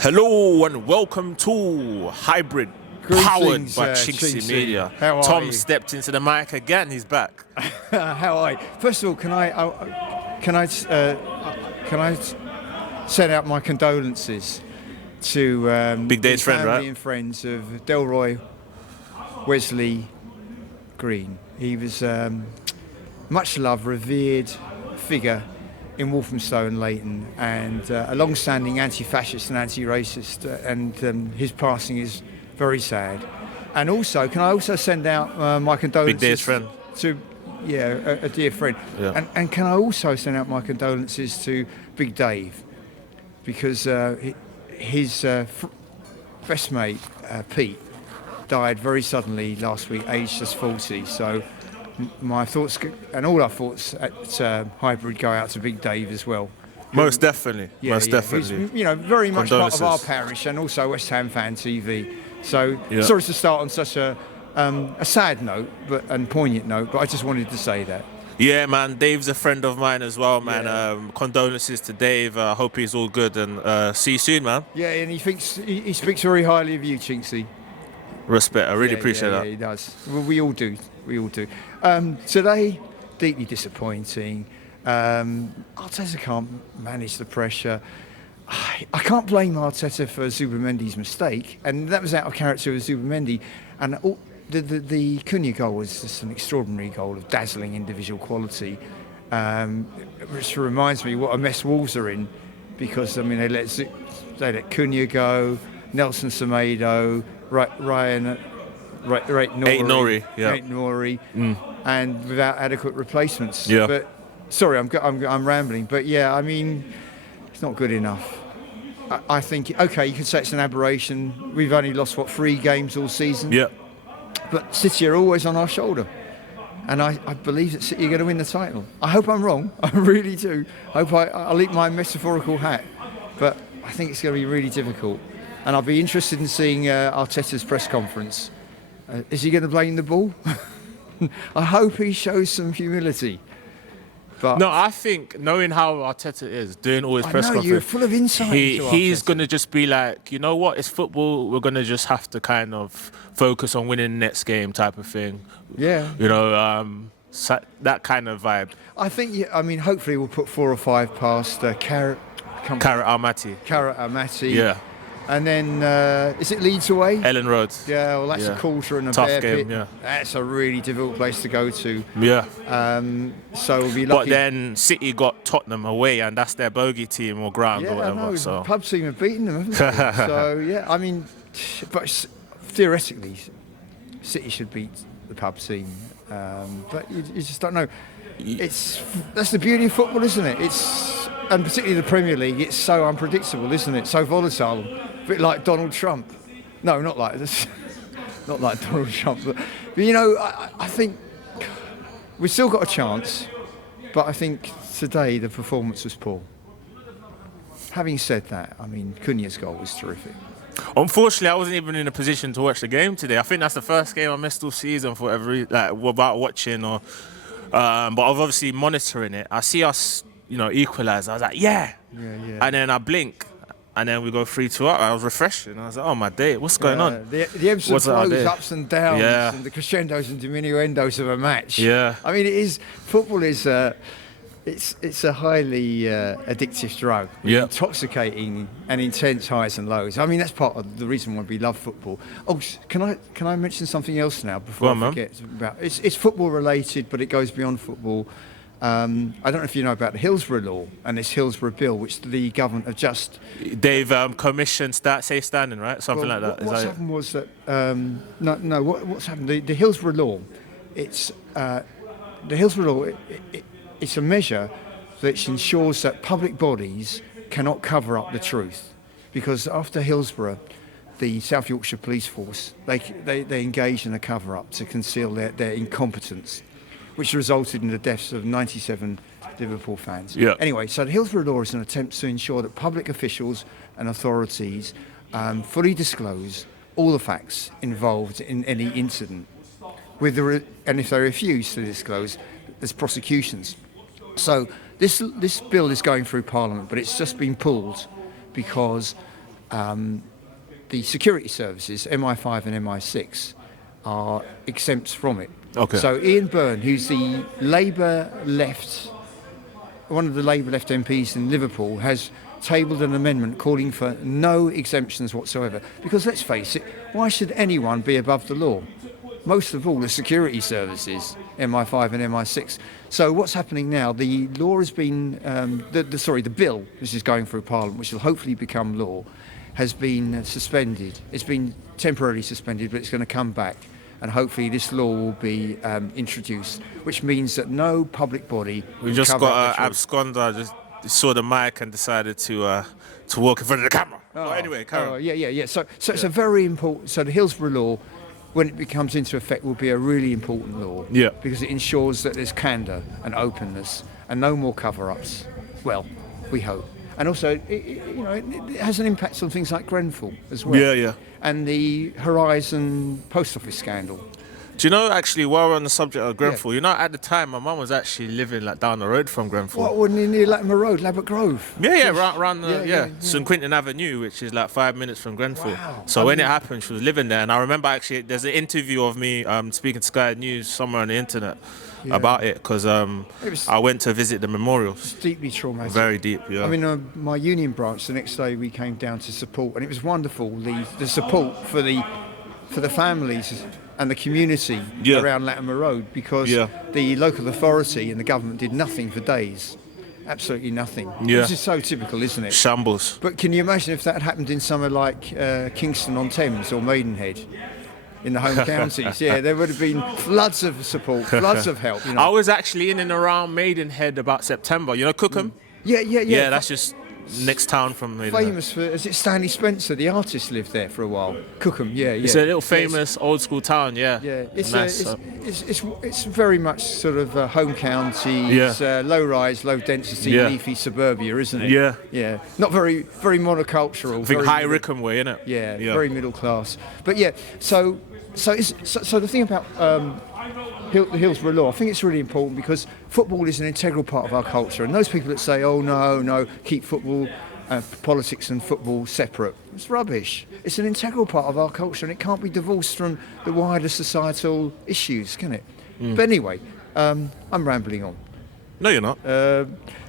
Hello and welcome to Hybrid, powered by chinkseyMEDIA. Tom stepped into the mic again. He's back. How are you? First of all, can I send out my condolences to Big Day's friend, family right? and friends of Delroy, Wesley, Green. He was much loved, revered figure in Walthamstow and Leighton, and a long-standing anti-fascist and anti-racist, and his passing is very sad. And also, can I also send out my condolences? Big Day's friend. To a dear friend. Yeah. And can I also send out my condolences to Big Dave, because his best mate Pete died very suddenly last week, aged just 40. So my thoughts and all our thoughts at Hybrid go out to Big Dave as well. Most definitely. Definitely. Who's, very much part of our Condolences. parish, and also West Ham Fan TV. So Yeah. sorry to start on such a sad note, and poignant note, but I just wanted to say that. Yeah, man. Dave's a friend of mine as well, man. Yeah. Condolences to Dave. I hope he's all good, and see you soon, man. Yeah, and he speaks very highly of you, Chinksey. Respect. I really appreciate that. Yeah, he does. Well, we all do. Today, deeply disappointing. Arteta can't manage the pressure. I can't blame Arteta for Zubimendi's mistake, and that was out of character with Zubimendi. And the Cunha goal was just an extraordinary goal of dazzling individual quality, which reminds me what a mess Wolves are in, because they let Cunha go, Nelson Semedo, Ryan. Nwaneri, and without adequate replacements. Yeah. But sorry, I'm rambling. But yeah, I mean, it's not good enough. I think you could say it's an aberration. We've only lost 3 games all season. Yeah. But City are always on our shoulder, and I believe that City are going to win the title. I hope I'm wrong. I really do. I hope I'll eat my metaphorical hat, but I think it's going to be really difficult. And I'll be interested in seeing Arteta's press conference. Is he going to blame the ball? I hope he shows some humility. But No, I think knowing how Arteta is, doing all his press know, conference, you're full of insight into he's Arteta. going to just be like, you know what, it's football. We're going to just have to kind of focus on winning the next game type of thing. Yeah. That kind of vibe. I think, hopefully we'll put 4 or 5 past Kairat Almaty. Almaty. Yeah. And then, is it Leeds away? Ellen Road. Yeah, well, that's a quarter and a Tough bear game, pit. yeah. That's a really difficult place to go to. Yeah. So we'll be But lucky. then City got Tottenham away, and that's their bogey team or ground or whatever. No, So the pub team have beaten them, haven't they? So, yeah, but theoretically, City should beat the pub team. But you just don't know. That's the beauty of football, isn't it? And particularly the Premier League, it's so unpredictable, isn't it? So volatile. A bit like Donald Trump. No, not like this. Not like Donald Trump. But I think we've still got a chance, but I think today the performance was poor. Having said that, Cunha's goal was terrific. unfortunately, I wasn't even in a position to watch the game today. I think that's the first game I missed all season for whatever reason, without watching or. But I'm obviously monitoring it. I see us, equalise. I was like, yeah. And then I blink. And then we go 3-2 up. I was refreshing. I was like, oh my day, what's going on? The ebbs and flows, ups and downs, and the crescendos and diminuendos of a match. Yeah. Football is it's a highly addictive drug. Yeah. Intoxicating and intense highs and lows. That's part of the reason why we love football. Oh, can I mention something else now before I forget about it's football related, but it goes beyond football. I don't know if you know about the Hillsborough Law and this Hillsborough Bill, which the government have just... They've commissioned safe standing, right? Something like that. What's happened was that... what's happened? The Hillsborough Law, it's... the Hillsborough Law, it's a measure that ensures that public bodies cannot cover up the truth. Because after Hillsborough, the South Yorkshire Police Force, they engaged in a cover-up to conceal their incompetence, which resulted in the deaths of 97 Liverpool fans. Yeah. Anyway, so the Hillsborough Law is an attempt to ensure that public officials and authorities fully disclose all the facts involved in any incident. And if they refuse to disclose, there's prosecutions. So this bill is going through Parliament, but it's just been pulled because the security services, MI5 and MI6, are exempt from it. Okay. So Ian Byrne, who's the one of the Labour left MPs in Liverpool, has tabled an amendment calling for no exemptions whatsoever. Because let's face it, why should anyone be above the law? Most of all, the security services, MI5 and MI6. So what's happening now? The law has been, the bill, which is going through Parliament, which will hopefully become law, has been suspended. It's been temporarily suspended, but it's going to come back. And hopefully this law will be introduced, which means that no public body... We just got an absconder, just saw the mic and decided to walk in front of the camera. But anyway, carry on. Yeah. So it's a very important... So the Hillsborough Law, when it becomes into effect, will be a really important law. Yeah. Because it ensures that there's candour and openness and no more cover-ups. Well, we hope. And also, it has an impact on things like Grenfell as well. Yeah. And the Horizon post office scandal. Do you know, actually, while we're on the subject of Grenfell, at the time, my mum was actually living down the road from Grenfell. What, near Latimer Road, Labatt Grove? Yeah, around St Quentin Avenue, which is 5 minutes from Grenfell. Wow. So when it happened, she was living there. And I remember, actually, there's an interview of me speaking to Sky News somewhere on the internet about it, because I went to visit the memorial. It's deeply traumatic. Very deep, yeah. I mean, my union branch, the next day we came down to support, and it was wonderful, the support for the families and the community around Latimer Road, because the local authority and the government did nothing for days. Absolutely nothing. Yeah. This is so typical, isn't it? Shambles. But can you imagine if that had happened in somewhere like Kingston-on-Thames or Maidenhead? In the home counties, there would have been floods of support, floods of help. I was actually in and around Maidenhead about September. You know Cookham? Yeah. Yeah, that's just next town from Maidenhead. Famous for, is it Stanley Spencer, the artist, lived there for a while? Cookham, yeah. It's a little famous old school town, yeah. Yeah, Nice, it's very much sort of home counties, low rise, low density, leafy suburbia, isn't it? Yeah. Not very monocultural. I think High Rickham way, innit? Yeah, very middle class. But so the thing about the Hillsborough Law, I think it's really important because football is an integral part of our culture, and those people that say, oh no, keep football, politics and football separate, it's rubbish. It's an integral part of our culture, and it can't be divorced from the wider societal issues, can it? But anyway, I'm rambling on. No, you're not.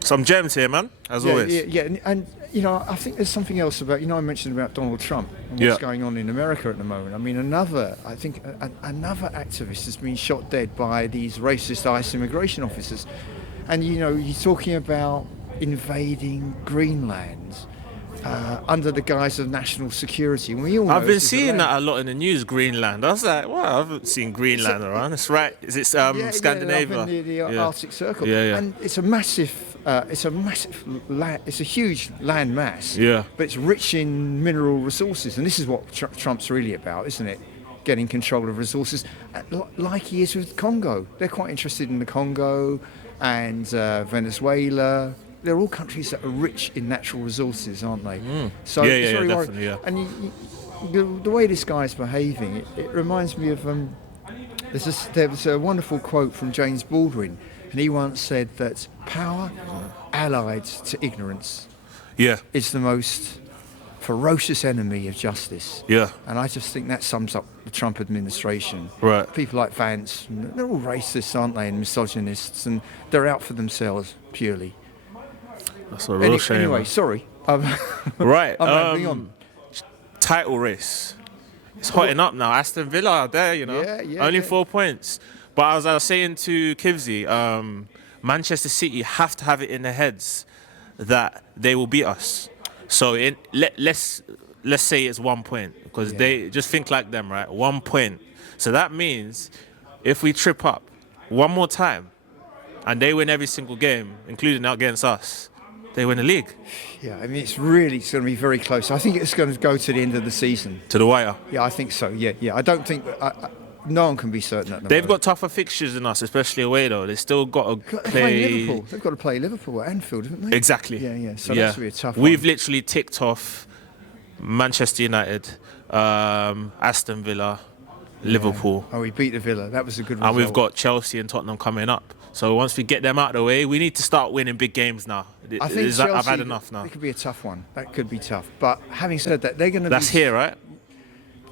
Some gems here, man, as always. Yeah, and I think there's something else about, I mentioned about Donald Trump and what's going on in America at the moment. I mean, another activist has been shot dead by these racist ICE immigration officers. And, you're talking about invading Greenland under the guise of national security. I've been seeing that a lot in the news, Greenland. I was like, well, I haven't seen Greenland around. That's right. Is it Scandinavia? Up in the Arctic Circle. Yeah. And it's a huge land mass. Yeah. But it's rich in mineral resources, and this is what Trump's really about, isn't it? Getting control of resources, like he is with Congo. They're quite interested in the Congo and Venezuela. They're all countries that are rich in natural resources, aren't they? So it's very definitely, yeah. And the way this guy's behaving, it reminds me of there was a wonderful quote from James Baldwin, and he once said that power allied to ignorance is the most ferocious enemy of justice. Yeah. And I just think that sums up the Trump administration. Right. People like Vance, they're all racists, aren't they, and misogynists, and they're out for themselves purely. That's a real shame. Anyway, sorry. Right. I'm rambling on. Title race. It's hotting up now. Aston Villa are there, Only 4 points. But as I was saying to Kivsy, Manchester City have to have it in their heads that they will beat us. So let's say it's 1 point, because they just think like them, right? 1 point. So that means if we trip up one more time and they win every single game, including against us, they win the league. Yeah, I mean, it's going to be very close. I think it's going to go to the end of the season. To the wire? Yeah, I think so, yeah. I don't think... no one can be certain at the moment. They've got tougher fixtures than us, especially away, though. They've still got to play... Liverpool. They've got to play Liverpool at Anfield, haven't they? Exactly. Yeah. So that's going to be a tough one. We've literally ticked off Manchester United, Aston Villa, Liverpool. Oh, we beat the Villa. That was a good result. And we've got Chelsea and Tottenham coming up. So once we get them out of the way, we need to start winning big games now. I think Chelsea, I've had enough now. It could be a tough one. That could be tough. But having said that, they're going to. That's here, right?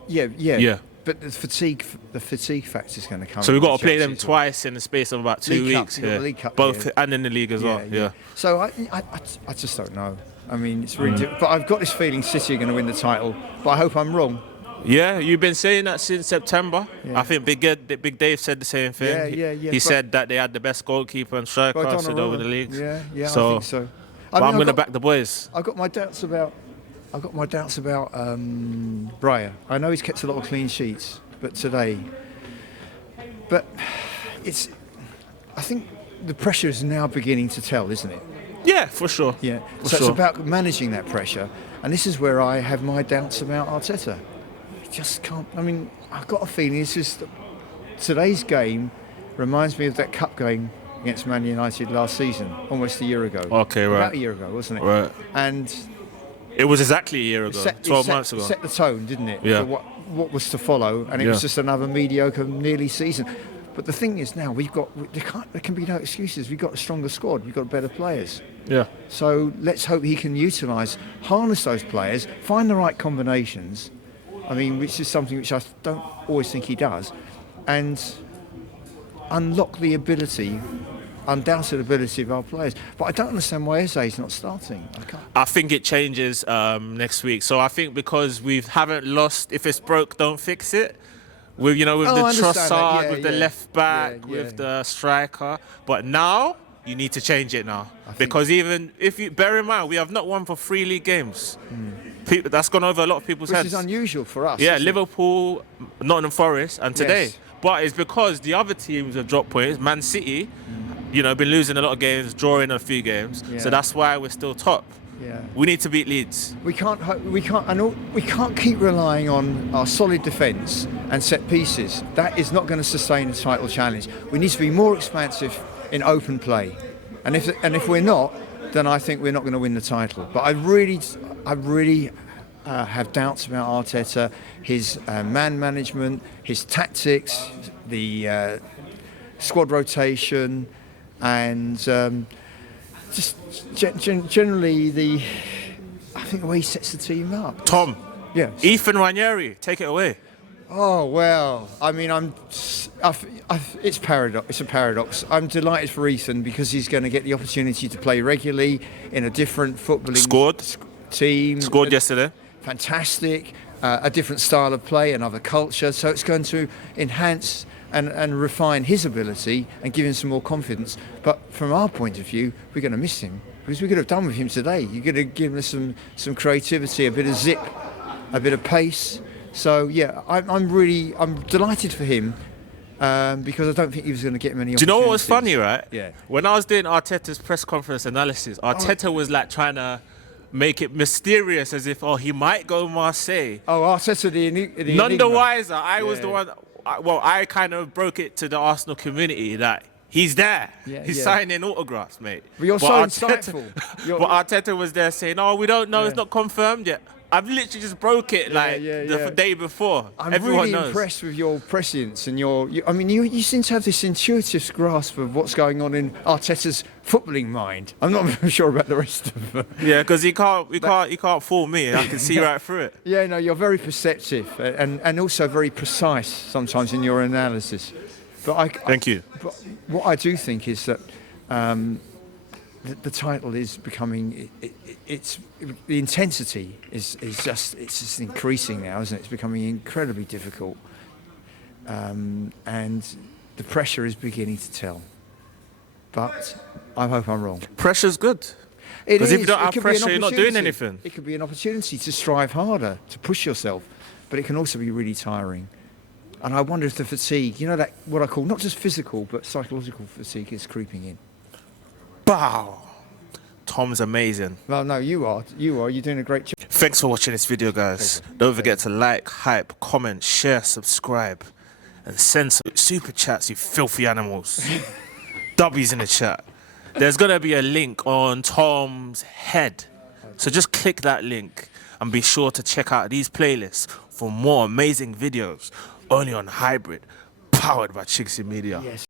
Yeah. But the fatigue factor is going to come. So we've got to play them twice in the space of about 2 weeks. The League Cup, both and in the league as well. Yeah. So I just don't know. I mean, it's really. But I've got this feeling City are going to win the title. But I hope I'm wrong. Yeah, you've been saying that since September. Yeah. I think Big Dave said the same thing. He said that they had the best goalkeeper and striker over the league. Yeah, I think so. But I'm going to back the boys. I've got my doubts about Raya. I know he's kept a lot of clean sheets, but today. But I think the pressure is now beginning to tell, isn't it? Yeah, for sure. Yeah. So it's about managing that pressure, and this is where I have my doubts about Arteta. Just can't. I mean, I've got a feeling it's just today's game reminds me of that cup game against Man United last season, almost a year ago. Okay, right. About a year ago, wasn't it? Right. And it was exactly a year ago, 12 months ago. It set the tone, didn't it? Yeah. For what was to follow, and it was just another mediocre, nearly season. But the thing is now there can be no excuses. We've got a stronger squad. We've got better players. Yeah. So let's hope he can harness those players, find the right combinations. I mean, which is something which I don't always think he does, and unlock the undoubted ability of our players. But I don't understand why Eze is not starting. I think it changes next week. So I think because we haven't lost, if it's broke, don't fix it. With the Trossard, with the left back, with the striker. But now you need to change it now, because even if you bear in mind we have not won for 3 league games. That's gone over a lot of people's heads. Which is unusual for us. Yeah, Liverpool, Nottingham Forest, and today. Yes. But it's because the other teams have dropped points. Man City, been losing a lot of games, drawing a few games. Yeah. So that's why we're still top. Yeah. We need to beat Leeds. We can't keep relying on our solid defence and set pieces. That is not going to sustain the title challenge. We need to be more expansive in open play, and if we're not, then I think we're not going to win the title. But I really have doubts about Arteta, his man management, his tactics, the squad rotation, and just generally I think the way he sets the team up. Tom. Yeah. Ethan Nwaneri, take it away. Oh well, I mean, it's paradox. It's a paradox. I'm delighted for Ethan because he's going to get the opportunity to play regularly in a different footballing team. Scored yesterday. Fantastic. A different style of play, another culture. So it's going to enhance and refine his ability and give him some more confidence. But from our point of view, we're going to miss him because we could have done with him today. You're going to give him some creativity, a bit of zip, a bit of pace. So yeah, I'm delighted for him because I don't think he was going to get many opportunities. Do you know what was funny, right? Yeah. When I was doing Arteta's press conference analysis, Arteta was like trying to make it mysterious, as if he might go Marseille. Oh, Arteta the none the wiser. I was the one. I kind of broke it to the Arsenal community that he's there. He's signing autographs, mate. But you're so insightful. But Arteta was there saying, we don't know, it's not confirmed yet. I've literally just broke it the day before. Everyone knows. Impressed with your prescience and you seem to have this intuitive grasp of what's going on in Arteta's footballing mind. I'm not sure about the rest of it. Yeah, because he can't fool me. I can see right through it. Yeah, no, you're very perceptive and also very precise sometimes in your analysis. But Thank you. But what I do think is that the title is becoming. The intensity is just increasing now, isn't it? It's becoming incredibly difficult, and the pressure is beginning to tell. But I hope I'm wrong. Pressure's good. Because if you don't have pressure, you're not doing anything. It could be an opportunity to strive harder, to push yourself, but it can also be really tiring. And I wonder if the fatigue, that what I call not just physical but psychological fatigue, is creeping in. Bow. Tom's amazing. Well, no, you are. You're doing a great job. Thanks for watching this video, guys. Don't forget to like, hype, comment, share, subscribe, and send some super chats, you filthy animals. W's in the chat. There's going to be a link on Tom's head. So just click that link and be sure to check out these playlists for more amazing videos only on Hybrid, powered by chinkseyMEDIA. Yes.